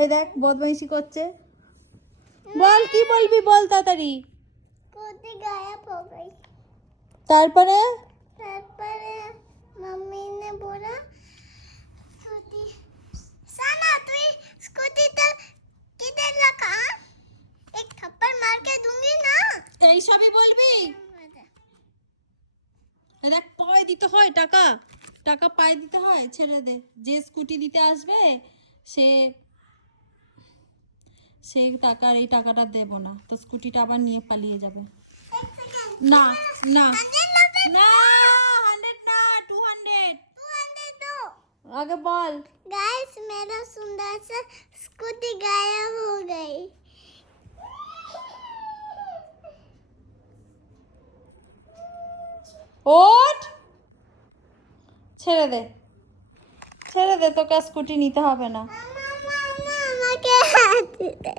এই দেখ বদমাইশি করছে। বল কি বলবি, বল তাড়াতাড়ি। স্কুটি গায়েব हो गई। তারপরে मम्मी ने बोला स्कूटी साना तू स्कूटी तो किधर रखा? एक थप्पड़ मार के दूंगी ना। এই সবই বলবি? এই দেখ পায়ে দিতে হয় টাকা, টাকা পায়ে দিতে হয়, ছেড়ে দে। যে স্কুটি দিতে আসবে সে সেই টাকার এই টাকাটা দেব না, তো স্কুটিটা আবার নিয়ে পালিয়ে যাবে। एक सेकंड না না 100 না, 100 না, 200। 200 दो। আগে বল। गाइस मेरा सुंदर सा स्कूटी गायब हो गई। ওঠ, ছেড়ে দে, ছেড়ে দে, তোকে আর স্কুটি নিতে হবে না। मामा मामा আমাকে হাত দিতে।